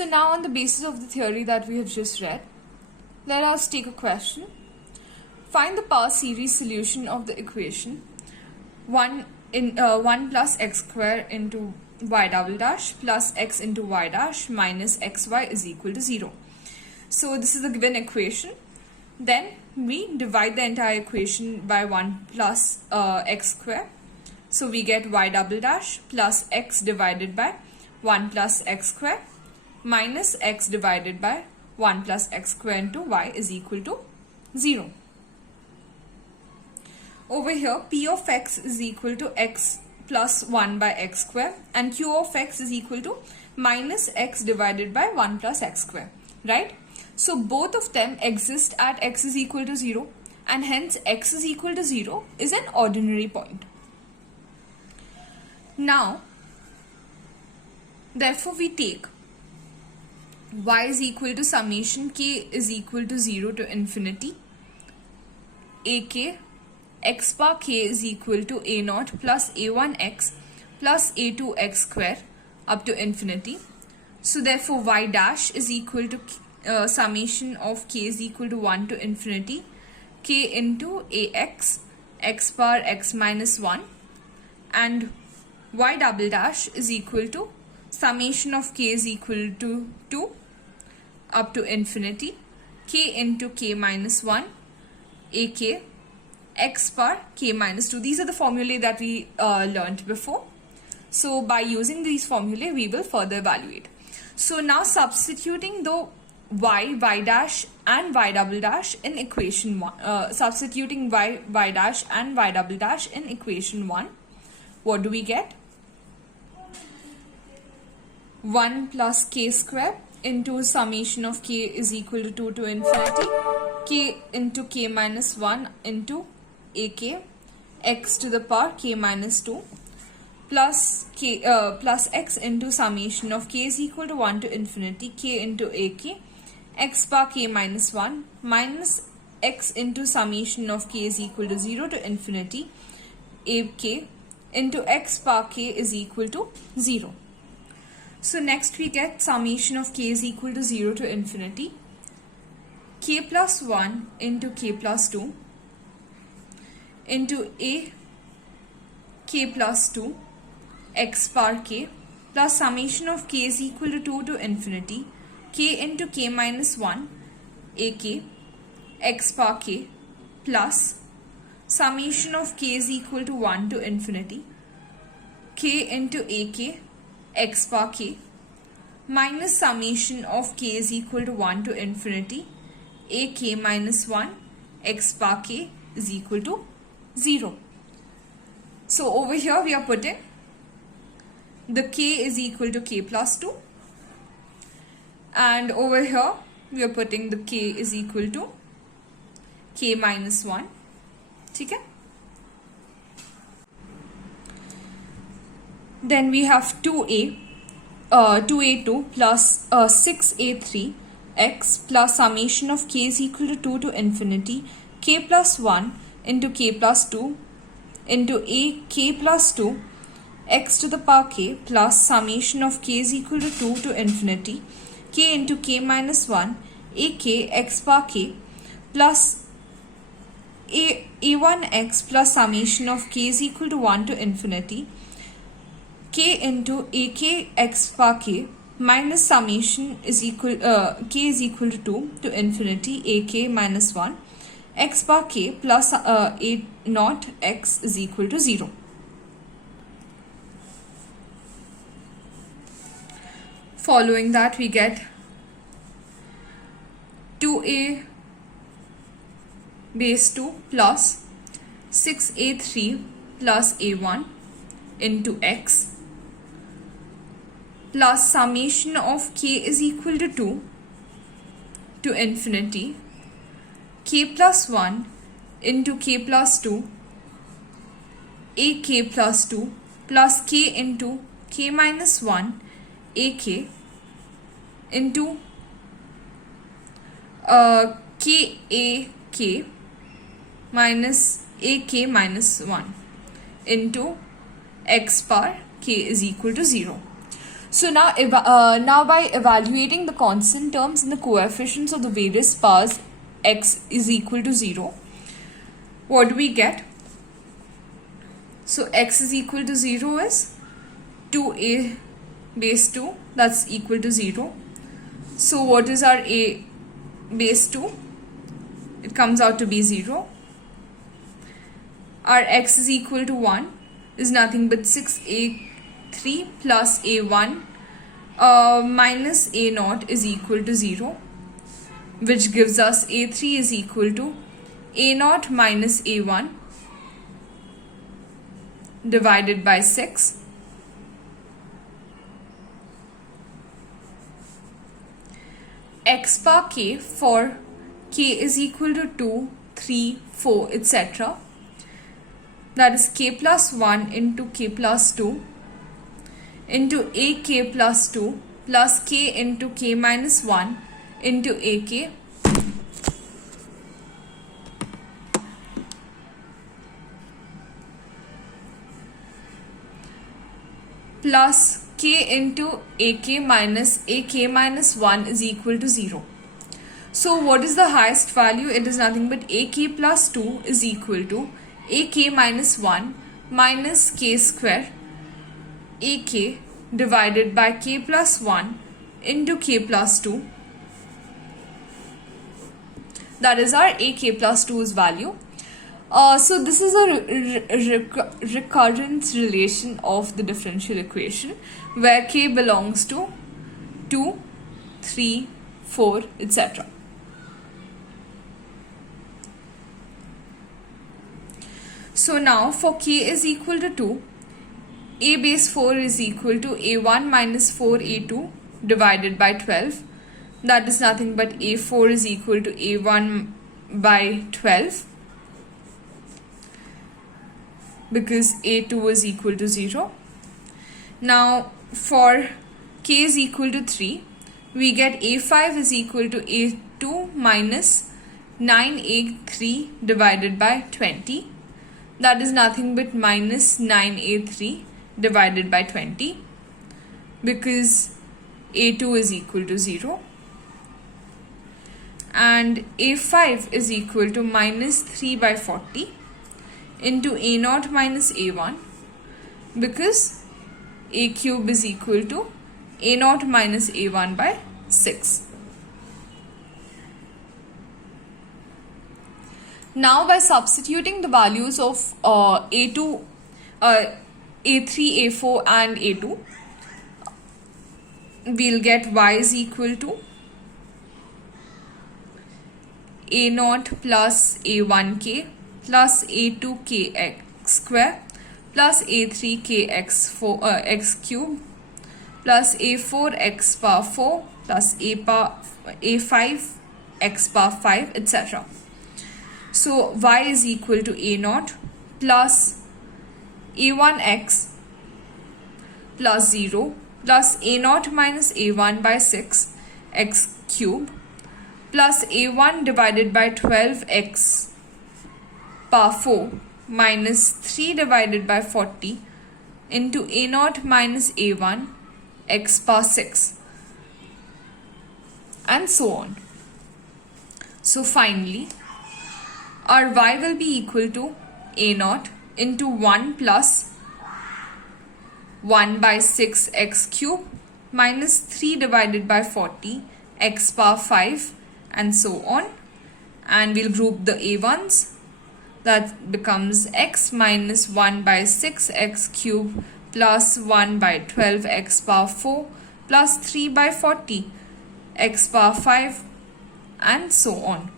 So now, on the basis of the theory that we have just read, let us take a question. Find the power series solution of the equation 1 plus x square into y double dash plus x into y dash minus xy is equal to 0. So this is the given equation. Then we divide the entire equation by 1 plus x square. So we get y double dash plus x divided by 1 plus x square minus x divided by 1 plus x square into y is equal to 0. Over here, p of x is equal to x plus 1 by x square and q of x is equal to minus x divided by 1 plus x square, right? So both of them exist at x is equal to 0 and hence x is equal to 0 is an ordinary point. Now, therefore we take y is equal to summation k is equal to 0 to infinity ak x bar k is equal to a naught plus a1x plus a2x square up to infinity. So therefore y dash is equal to summation of k is equal to 1 to infinity k into ax x bar x minus 1 and y double dash is equal to summation of k is equal to 2 up to infinity k into k minus 1 ak x bar k minus 2. These are the formulae that we learnt before. So by using these formulae we will further evaluate. So now substituting the y dash and y double dash in equation 1, substituting y dash and y double dash in equation 1, what do we get? 1 plus k square into summation of k is equal to 2 to infinity k into k minus 1 into ak x to the power k minus 2 plus k plus x into summation of k is equal to 1 to infinity k into ak x bar k minus 1 minus x into summation of k is equal to 0 to infinity ak into x bar k is equal to 0. So next we get summation of k is equal to 0 to infinity k plus 1 into k plus 2 into a k plus 2 x bar k plus summation of k is equal to 2 to infinity k into k minus 1 ak x bar k plus summation of k is equal to 1 to infinity k into ak x bar k minus summation of k is equal to 1 to infinity ak minus 1 x bar k is equal to 0. So over here we are putting the k is equal to k plus 2 and over here we are putting the k is equal to k minus 1. ठीक है? Then we have 2a2 plus 6a3 x plus summation of k is equal to 2 to infinity k plus 1 into k plus 2 into a k plus 2 x to the power k plus summation of k is equal to 2 to infinity k into k minus 1 ak x bar k plus a1x plus summation of k is equal to 1 to infinity k into ak x bar k minus summation is equal k is equal to 2 to infinity ak minus 1 x bar k plus a naught x is equal to 0. Following that we get 2a base 2 plus 6a3 plus a1 into x plus summation of k is equal to 2 to infinity k plus 1 into k plus 2 ak plus 2 plus k into k minus 1 ak into k minus ak minus 1 into x bar k is equal to 0. So now, now by evaluating the constant terms in the coefficients of the various powers x is equal to 0, what do we get? So x is equal to 0 is 2a base 2, that's equal to 0. So what is our a base 2? It comes out to be 0. Our x is equal to 1 is nothing but 6a3 plus a1 minus a0 is equal to 0, which gives us a3 is equal to a0 minus a1 divided by 6. X bar k for k is equal to 2, 3, 4, etc. That is k plus 1 into k plus 2 into ak plus 2 plus k into k minus 1 into ak plus k into ak minus 1 is equal to 0. So what is the highest value? It is nothing but ak plus 2 is equal to ak minus 1 minus k square ak divided by k plus 1 into k plus 2. That is our ak plus 2's value. So this is a recurrence relation of the differential equation where k belongs to 2, 3, 4, etc. So now for k is equal to 2, a base 4 is equal to a1 minus 4a2 divided by 12. That is nothing but a4 is equal to a1 by 12 because a2 is equal to 0. Now for k is equal to 3, we get a5 is equal to a2 minus 9a3 divided by 20. That is nothing but minus 9a3 divided by 20 because a2 is equal to 0. And a5 is equal to minus 3 by 40 into a0 minus a1 because a cube is equal to a0 minus a1 by 6. Now by substituting the values of a2, a3, a4 and a2, we'll get y is equal to a0 plus a1k plus a2kx square plus a3kx x cube plus a4 x power 4 plus a5 x power 5, etc. So y is equal to a0 plus a1x plus 0 plus a0 minus a1 by 6 x cube plus a1 divided by 12x power 4 minus 3 divided by 40 into a0 minus a1 x power 6 and so on. So finally our y will be equal to a0 into 1 plus 1 by 6 x cube minus 3 divided by 40 x power 5 and so on, and we'll group the a1s. That becomes x minus 1 by 6 x cube plus 1 by 12 x power 4 plus 3 by 40 x power 5 and so on.